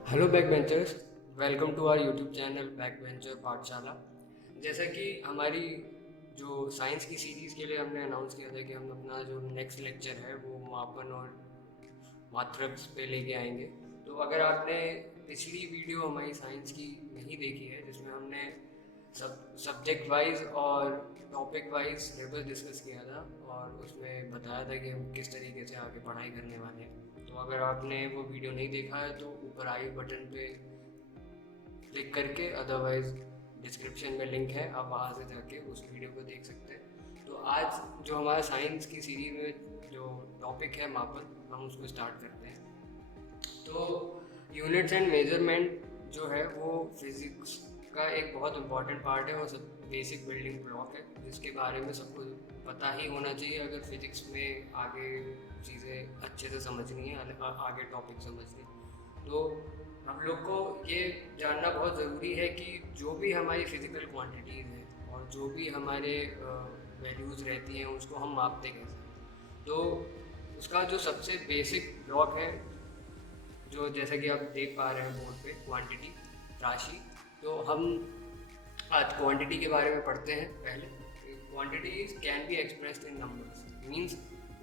Hello backbenchers, welcome to our YouTube channel back bencher Pathshala. जैसा कि हमारी जो साइंस की सीरीज़ के लिए हमने अनाउंस किया था कि हम अपना जो नेक्स्ट लेक्चर है वो मापन और मात्रक पे लेके आएंगे। तो अगर आपने पिछली वीडियो हमारी साइंस की नहीं देखी है जिसमें हमने सब्जेक्ट वाइज और टॉपिक वाइज सिलेबस डिस्कस किया था और उसमें बताया था कि हम किस तरीके से आगे पढ़ाई करने वाले हैं, तो अगर आपने वो वीडियो नहीं देखा है तो ऊपर आई बटन पे क्लिक करके, अदरवाइज डिस्क्रिप्शन में लिंक है, आप वहाँ से जाके उस वीडियो को देख सकते हैं। तो आज जो हमारा साइंस की सीरीज में जो टॉपिक है मापन, हम उसको स्टार्ट करते हैं। तो यूनिट्स एंड मेजरमेंट जो है वो फिजिक्स का एक बहुत इम्पॉर्टेंट पार्ट है और सब बेसिक बिल्डिंग ब्लॉक है जिसके बारे में सबको पता ही होना चाहिए अगर फिजिक्स में आगे चीज़ें अच्छे से समझनी है, आगे टॉपिक समझनी है। तो हम लोग को ये जानना बहुत ज़रूरी है कि जो भी हमारी फिज़िकल क्वांटिटीज़ हैं और जो भी हमारे वैल्यूज़ रहती हैं उसको हम मापते कैसे। तो उसका जो सबसे बेसिक ब्लॉक है, जो जैसा कि आप देख पा रहे हैं बोर्ड पे, क्वांटिटी, राशि। तो हम आज क्वांटिटी के बारे में पढ़ते हैं। पहले quantities can be expressed in numbers, means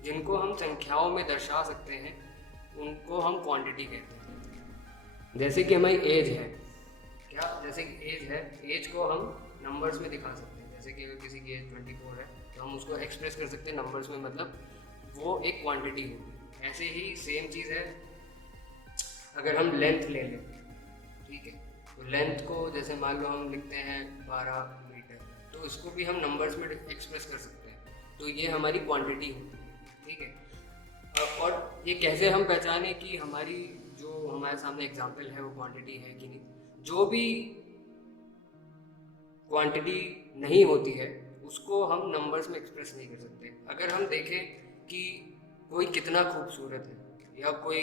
जिनको हम संख्याओं में दर्शा सकते हैं उनको हम क्वांटिटी कहते हैं। जैसे कि हमारी एज है, क्या जैसे कि एज है, एज को हम नंबर्स में दिखा सकते हैं। जैसे कि अगर किसी की एज 24 है तो हम उसको एक्सप्रेस कर सकते हैं नंबर्स में, मतलब वो एक क्वांटिटी होगी। ऐसे ही सेम चीज़ है अगर हम लेंथ ले लें, ठीक है, तो लेंथ को जैसे मान लो हम लिखते हैं 12 मीटर, तो इसको भी हम नंबर्स में एक्सप्रेस कर सकते हैं। तो ये हमारी क्वांटिटी होती है, ठीक है। और ये कैसे हम पहचाने कि हमारी जो हमारे सामने एग्जाम्पल है वो क्वांटिटी है कि नहीं। जो भी क्वांटिटी नहीं होती है उसको हम नंबर्स में एक्सप्रेस नहीं कर सकते। अगर हम देखें कि कोई कितना खूबसूरत है या कोई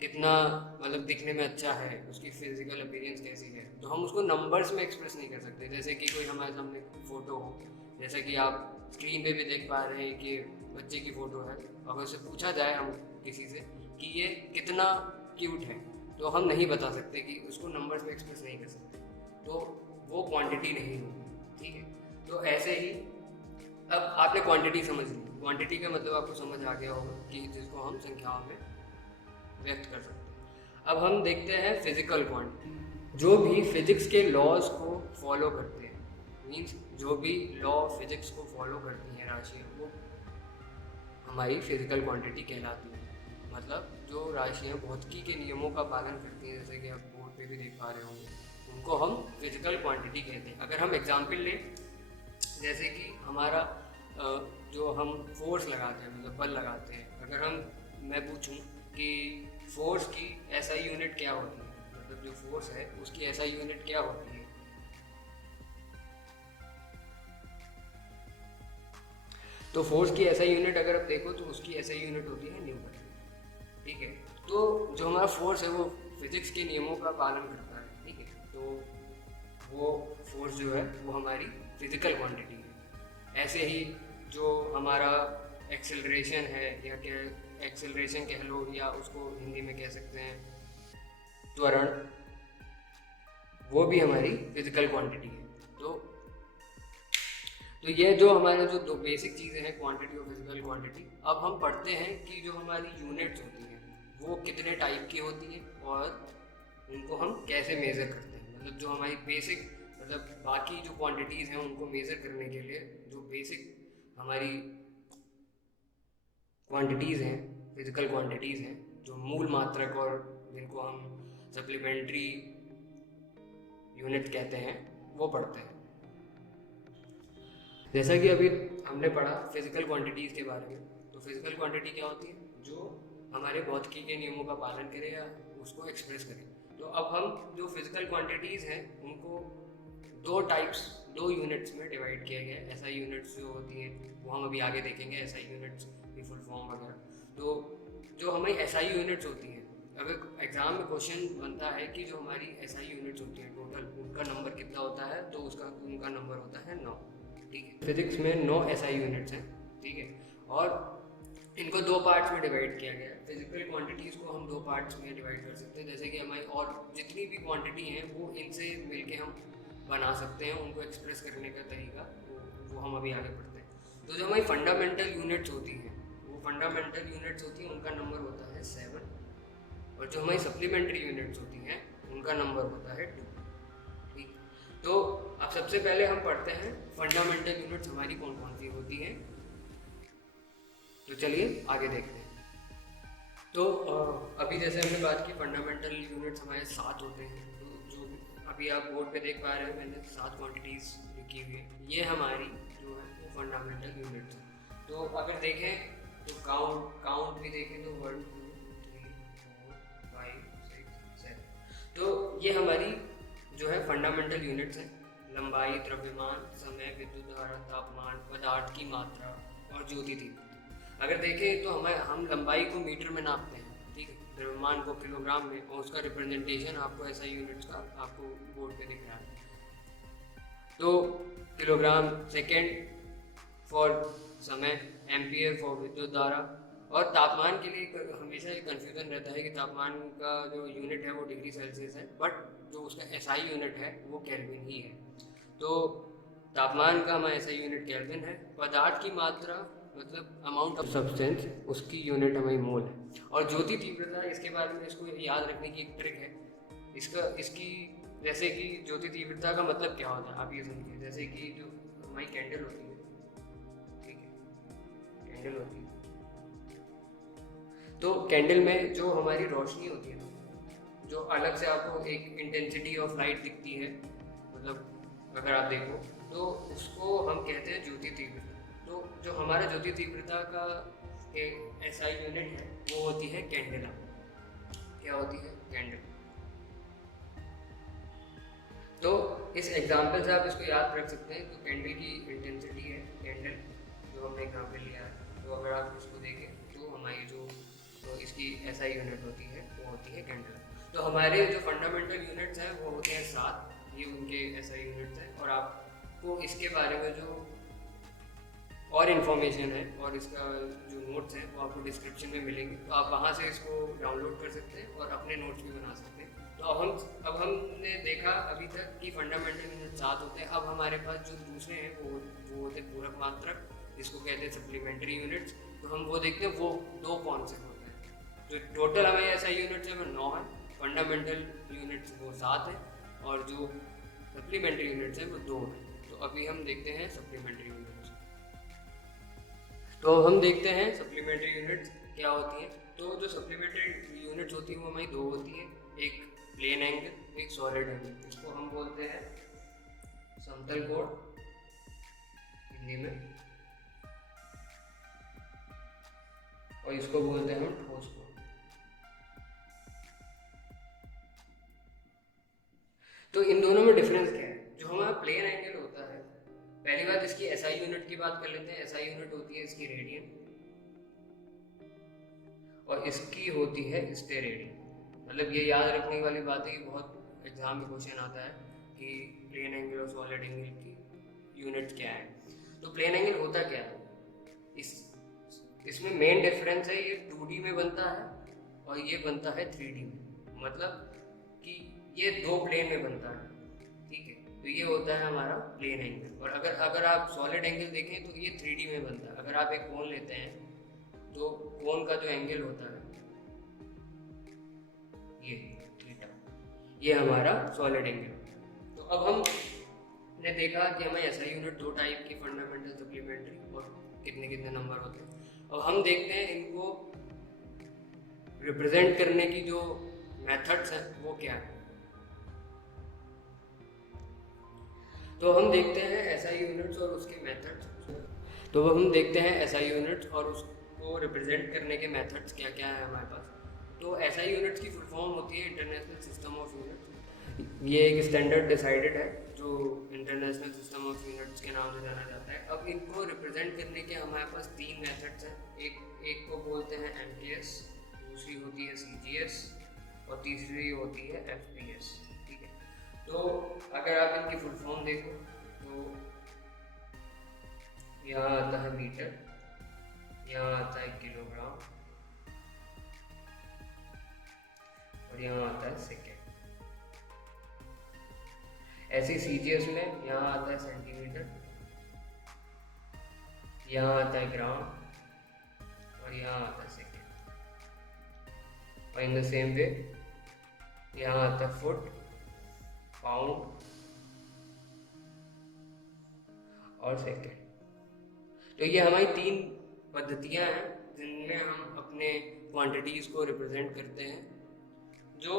कितना मतलब दिखने में अच्छा है, उसकी फिजिकल अपीयरेंस कैसी है, तो हम उसको नंबर्स में एक्सप्रेस नहीं कर सकते। जैसे कि कोई हमारे सामने फोटो हो, जैसा कि आप स्क्रीन पे भी देख पा रहे हैं कि बच्चे की फ़ोटो है, अगर उससे पूछा जाए हम किसी से कि ये कितना क्यूट है, तो हम नहीं बता सकते, कि उसको नंबर्स में एक्सप्रेस नहीं कर सकते। तो वो क्वांटिटी नहीं होगी, ठीक है। तो ऐसे ही अब आपने क्वांटिटी समझ ली, क्वांटिटी का मतलब आपको समझ आ गया होगा कि जिसको हम संख्याओं में व्यक्त कर सकते हैं। अब हम देखते हैं फिजिकल क्वांटिटी। जो भी फिजिक्स के लॉज को फॉलो करते हैं, मीन्स जो भी लॉ फिजिक्स को फॉलो करती हैं राशियाँ, वो हमारी फिजिकल क्वांटिटी कहलाती है। मतलब जो राशियाँ भौतिकी के नियमों का पालन करती हैं, जैसे कि आप बोर्ड पे भी देख पा रहे होंगे, उनको हम फिजिकल क्वांटिटी कहते हैं। अगर हम एग्जाम्पल लें, जैसे कि हमारा जो हम फोर्स लगाते हैं, मतलब बल लगाते हैं, अगर मैं पूछूं कि फोर्स की एसआई यूनिट क्या होती है, मतलब जो फोर्स है उसकी एसआई यूनिट क्या होती है, तो फोर्स की एसआई यूनिट अगर आप देखो तो उसकी एसआई यूनिट होती है न्यूटन, ठीक है। तो जो हमारा फोर्स है वो फिजिक्स के नियमों का पालन करता है, ठीक है। तो वो फोर्स जो है वो हमारी फिजिकल क्वांटिटी है। ऐसे ही जो हमारा एक्सेलरेशन है, या एक्सेलरेशन कह लो, या उसको हिंदी में कह सकते हैं त्वरण, वो भी हमारी फिजिकल क्वांटिटी है। तो ये जो हमारे जो दो बेसिक चीज़ें हैं, क्वांटिटी और फिजिकल क्वांटिटी। अब हम पढ़ते हैं कि जो हमारी यूनिट्स होती हैं वो कितने टाइप की होती हैं और उनको हम कैसे मेज़र करते हैं। मतलब जो हमारी बेसिक, मतलब बाकी जो क्वांटिटीज़ हैं उनको मेज़र करने के लिए जो बेसिक हमारी क्वांटिटीज़ हैं, फिजिकल क्वांटिटीज़ हैं, जो मूल मात्रक और जिनको हम सप्लीमेंट्री यूनिट कहते हैं, वो पढ़ते हैं। जैसा कि अभी हमने पढ़ा फिजिकल क्वांटिटीज़ के बारे में, तो फिजिकल क्वांटिटी क्या होती है, जो हमारे भौतिकी के नियमों का पालन करे या उसको एक्सप्रेस करे। तो अब हम जो फिजिकल क्वांटिटीज़ हैं उनको दो यूनिट्स में डिवाइड किया गया है। एसआई यूनिट्स जो होती है वो हम अभी आगे देखेंगे, एसआई यूनिट्स की फुल फॉर्म वगैरह। तो जो हमारी एसआई यूनिट्स होती हैं, अगर एग्जाम में क्वेश्चन बनता है कि जो हमारी एसआई यूनिट्स होती हैं टोटल, उनका नंबर कितना होता है, तो उनका नंबर होता है 9, ठीक है। फिजिक्स में 9 एसआई यूनिट्स हैं, ठीक है। और इनको दो पार्ट्स में डिवाइड किया गया है। फिजिकल क्वांटिटीज़ को हम दो पार्ट्स में डिवाइड कर सकते हैं, जैसे कि हमारी और जितनी भी क्वांटिटी हैं वो इनसे मिलके हम बना सकते हैं। उनको एक्सप्रेस करने का तरीका वो हम अभी आगे पढ़ते हैं। तो जो हमारी फंडामेंटल यूनिट्स होती हैं, वो फंडामेंटल यूनिट्स होती हैं, उनका नंबर होता है 7। और जो हमारी सप्लीमेंट्री यूनिट्स होती हैं उनका नंबर होता है 2। ठीक, तो अब सबसे पहले हम पढ़ते हैं फंडामेंटल यूनिट्स हमारी कौन कौन सी होती हैं। तो चलिए आगे देखते हैं। तो अभी जैसे हमने बात की फंडामेंटल यूनिट्स हमारे 7 होते हैं। तो जो अभी आप बोर्ड पे देख पा रहे हैं, मैंने 7 क्वांटिटीज़ लिखी हुई है, ये हमारी जो है वो फंडामेंटल यूनिट्स हैं। तो अगर देखें तो काउंट भी देखें तो 1 2 3 4 5 6 7, तो ये हमारी जो है फंडामेंटल यूनिट्स हैं। लंबाई, द्रव्यमान, समय, विद्युत धारा, तापमान, पदार्थ की मात्रा और ज्योति तीव्रता। अगर देखें तो हम लंबाई को मीटर में नापते हैं, ठीक है, द्रव्यमान को किलोग्राम में, और उसका रिप्रेजेंटेशन आपको ऐसा यूनिट्स का आपको बोर्ड पे दिख रहा है। तो किलोग्राम, सेकेंड फॉर समय, एम्पियर फॉर विद्युत धारा। और तापमान के लिए हमेशा एक कन्फ्यूजन रहता है कि तापमान का जो यूनिट है वो डिग्री सेल्सियस है, बट जो उसका एसआई यूनिट है वो केल्विन ही है। तो तापमान का हमारा एसआई यूनिट केल्विन है। पदार्थ की मात्रा मतलब अमाउंट ऑफ सब्सटेंस, उसकी यूनिट हमारी मोल है। और ज्योति तीव्रता, इसके बारे में इसको याद रखने की एक ट्रिक है। इसकी जैसे कि ज्योति तीव्रता का मतलब क्या होता है आप ये समझिए। जैसे कि जो हमारी कैंडल होती है, ठीक है, कैंडल होती है, तो कैंडल में जो हमारी रोशनी होती है, जो अलग से आपको एक इंटेंसिटी ऑफ लाइट दिखती है, मतलब अगर आप देखो तो उसको हम कहते हैं ज्योति तीव्रता। तो जो हमारा ज्योति तीव्रता का एक एसआई यूनिट है वो होती है कैंडेला। क्या होती है? कैंडल। तो इस एग्जाम्पल से आप इसको याद रख सकते हैं। तो कैंडल की इंटेंसिटी है कैंडल, जो हमने एग्जाम्पल लिया है। तो अगर आप इसको देखें तो हमारी जो तो इसकी एसआई यूनिट होती है वो होती है कैंडल। तो हमारे जो फंडामेंटल यूनिट्स हैं वो होते हैं 7, ये उनके एसआई यूनिट्स हैं। और आपको इसके बारे में जो और इन्फॉर्मेशन है और इसका जो नोट्स हैं वो आपको डिस्क्रिप्शन में मिलेंगे, तो आप वहाँ से इसको डाउनलोड कर सकते हैं और अपने नोट्स भी बना सकते हैं। तो अब हमने देखा अभी तक कि फंडामेंटल यूनिट 7 होते हैं। अब हमारे पास जो दूसरे हैं वो होते हैं पूरक मात्रक, जिसको कहते हैं सप्लीमेंट्री यूनिट्स। तो हम वो देखते हैं वो दो कौन से होते हैं। जो टोटल हमें ऐसा यूनिट्स है वो 9 है, फंडामेंटल यूनिट्स वो 7 है, और जो सप्लीमेंट्री यूनिट्स हैं वो 2 हैं। तो अभी हम देखते हैं सप्लीमेंट्री यूनिट्स। तो हम देखते हैं सप्लीमेंट्री यूनिट्स क्या होती हैं। तो जो सप्लीमेंट्री यूनिट्स होती हैं वो हमारी 2 होती हैं, एक प्लेन एंगल, एक सॉलिड एंगल। इसको हम बोलते हैं समतल कोण हिंदी में, और इसको बोलते हैं हम ठोस कोण। तो इन दोनों में डिफरेंस क्या है? जो हमारा प्लेन एंगल होता है, पहली बात इसकी एसआई यूनिट की बात कर लेते हैं। एसआई यूनिट होती है इसकी रेडियन, और इसकी होती है स्टेरेडियन। मतलब ये याद रखने वाली बात है कि बहुत एग्जाम में क्वेश्चन आता है कि प्लेन एंगल और सॉलिड एंगल की यूनिट क्या है। तो प्लेन एंगल होता क्या है? इसमें मेन डिफरेंस है, ये 2D में बनता है और ये बनता है 3D में। मतलब कि ये 2 प्लेन में बनता है, ठीक है। तो ये होता है हमारा प्लेन एंगल। और अगर आप सॉलिड एंगल देखें तो ये 3D में बनता है। अगर आप एक कोण लेते हैं तो कोण का जो एंगल होता है ये थीटा, ये हमारा सॉलिड एंगल। तो अब हमने देखा कि हमें ऐसा यूनिट 2 टाइप की, फंडामेंटल, सप्लीमेंट्री, और कितने कितने नंबर होते हैं। अब हम देखते हैं इनको रिप्रेजेंट करने की जो मेथड्स हैं वो क्या है। तो हम देखते हैं एसआई यूनिट्स और उसके मेथड्स। तो हम देखते हैं एसआई यूनिट्स और उसको रिप्रेजेंट करने के मेथड्स क्या क्या है हमारे पास। तो एसआई यूनिट्स की फुल फॉर्म होती है इंटरनेशनल सिस्टम ऑफ यूनिट्स। ये एक स्टैंडर्ड डिसाइडेड है जो इंटरनेशनल सिस्टम ऑफ यूनिट्स के नाम से जाना जाता है। अब इनको रिप्रेजेंट करने के हमारे पास 3 मेथड्स हैं। एक को बोलते हैं एमटीएस, दूसरी होती है सीजीएस, और तीसरी होती है एफपीएस, ठीक है। तो अगर आप इनकी फुल फॉर्म देखो तो यहाँ आता है मीटर, यहाँ आता है किलोग्राम, और यहाँ आता है सेकेंड। ऐसे CGS में यहाँ आता है सेंटीमीटर, यहाँ आता है ग्राम और यहाँ आता है सेकेंड। और इन द सेम वे यहाँ आता है फुट, पाउंड और सेकेंड। तो ये हमारी 3 पद्धतियाँ हैं जिनमें हम अपने क्वांटिटीज़ को रिप्रेजेंट करते हैं। जो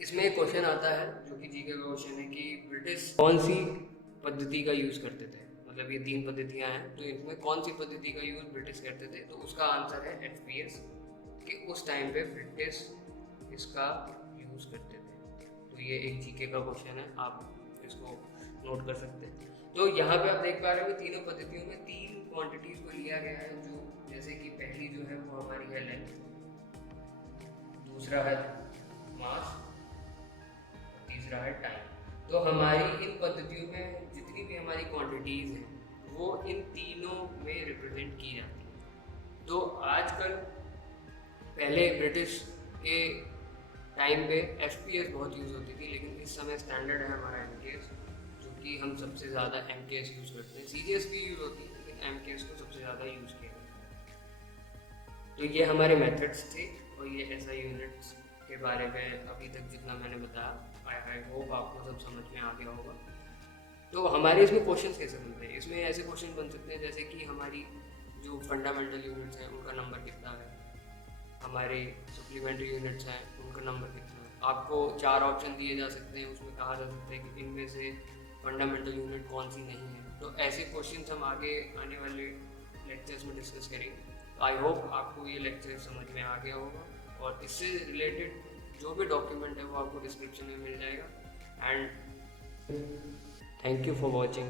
इसमें एक क्वेश्चन आता है जो कि जीके का क्वेश्चन है कि ब्रिटिश कौन सी पद्धति का यूज़ करते थे, मतलब ये 3 पद्धतियाँ हैं तो इनमें कौन सी पद्धति का यूज़ ब्रिटिश करते थे। तो उसका आंसर है FPS, कि उस टाइम पे ब्रिटिश इसका यूज़ करते थे। तो ये एक जीके का क्वेश्चन है, आप इसको नोट कर सकते हैं। तो यहाँ पे आप देख पा रहे हो कि तीनों पद्धतियों में 3 क्वांटिटीज़ को लिया गया है, जो जैसे कि पहली जो है वो हमारी है लेंथ, दूसरा है मास, तीसरा है टाइम। तो हमारी इन पद्धतियों में जितनी भी हमारी क्वांटिटीज़ हैं वो इन तीनों में रिप्रेजेंट की जाती है। तो आजकल, पहले ब्रिटिश के टाइम पे FPS बहुत यूज़ होती थी, लेकिन इस समय स्टैंडर्ड है हमारा MKS, जो कि हम सबसे ज़्यादा MKS यूज़ करते हैं। CGS भी यूज़ होती है लेकिन MKS को सबसे ज़्यादा यूज़ किया जाता है। तो ये हमारे मेथड्स थे और ये SI यूनिट्स के बारे में अभी तक जितना मैंने बताया, आई होप आपको सब समझ में आ गया होगा। तो हमारे इसमें क्वेश्चंस कैसे बनते हैं, इसमें ऐसे क्वेश्चन बन सकते हैं जैसे कि हमारी जो फंडामेंटल यूनिट्स हैं उनका नंबर कितना है, हमारे सप्लीमेंट्री यूनिट्स हैं उनका नंबर कितना है। आपको 4 ऑप्शन दिए जा सकते हैं, उसमें कहा जा सकता है कि इनमें से फंडामेंटल यूनिट कौन सी नहीं है। तो ऐसे क्वेश्चंस हम आगे आने वाले लेक्चर्स में डिस्कस करेंगे। तो आई होप आपको ये लेक्चर समझ में आ गया होगा, और इससे रिलेटेड जो भी डॉक्यूमेंट है वो आपको डिस्क्रिप्शन में मिल जाएगा। And thank you for watching.